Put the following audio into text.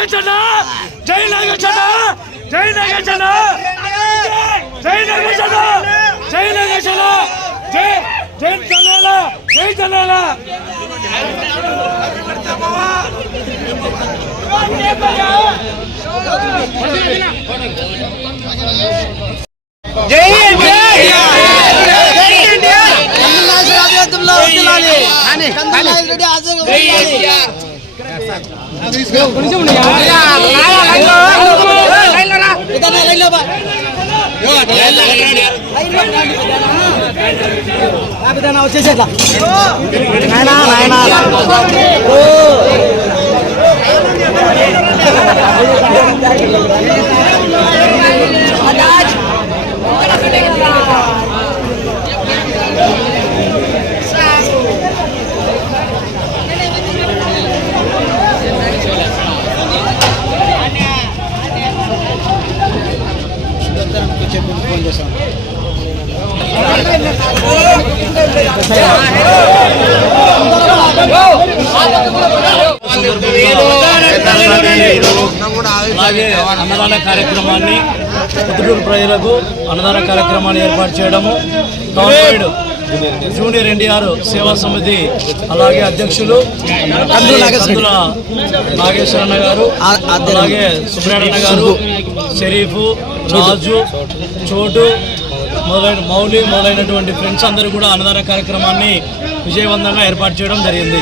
నాగేశన్న జై నాగేశన్న జై నాగేశన్న జై నాగేశన్న జై నాగేశన్న జై జై జనాల జై జనాల జై వచ్చేసేట్లా నాయనా నాయనా ఫోన్ అలాగే అన్నదాన కార్యక్రమాన్ని పుత్తూరు ప్రజలకు అన్నదాన కార్యక్రమాన్ని ఏర్పాటు చేయడము. గవర్నమెంట్ జూనియర్ ఎన్టీఆర్ సేవా సమితి అలాగే అధ్యక్షులు కందుల నాగేశ్వరన్న గారు అలాగే సుబ్రహ్మణ్య గారు షరీఫ్ రాజు చోటు మొదలైన మౌలి మొదలైనటువంటి ఫ్రెండ్స్ అందరూ కూడా అన్నదాన కార్యక్రమాన్ని విజయవంతంగా ఏర్పాటు చేయడం జరిగింది.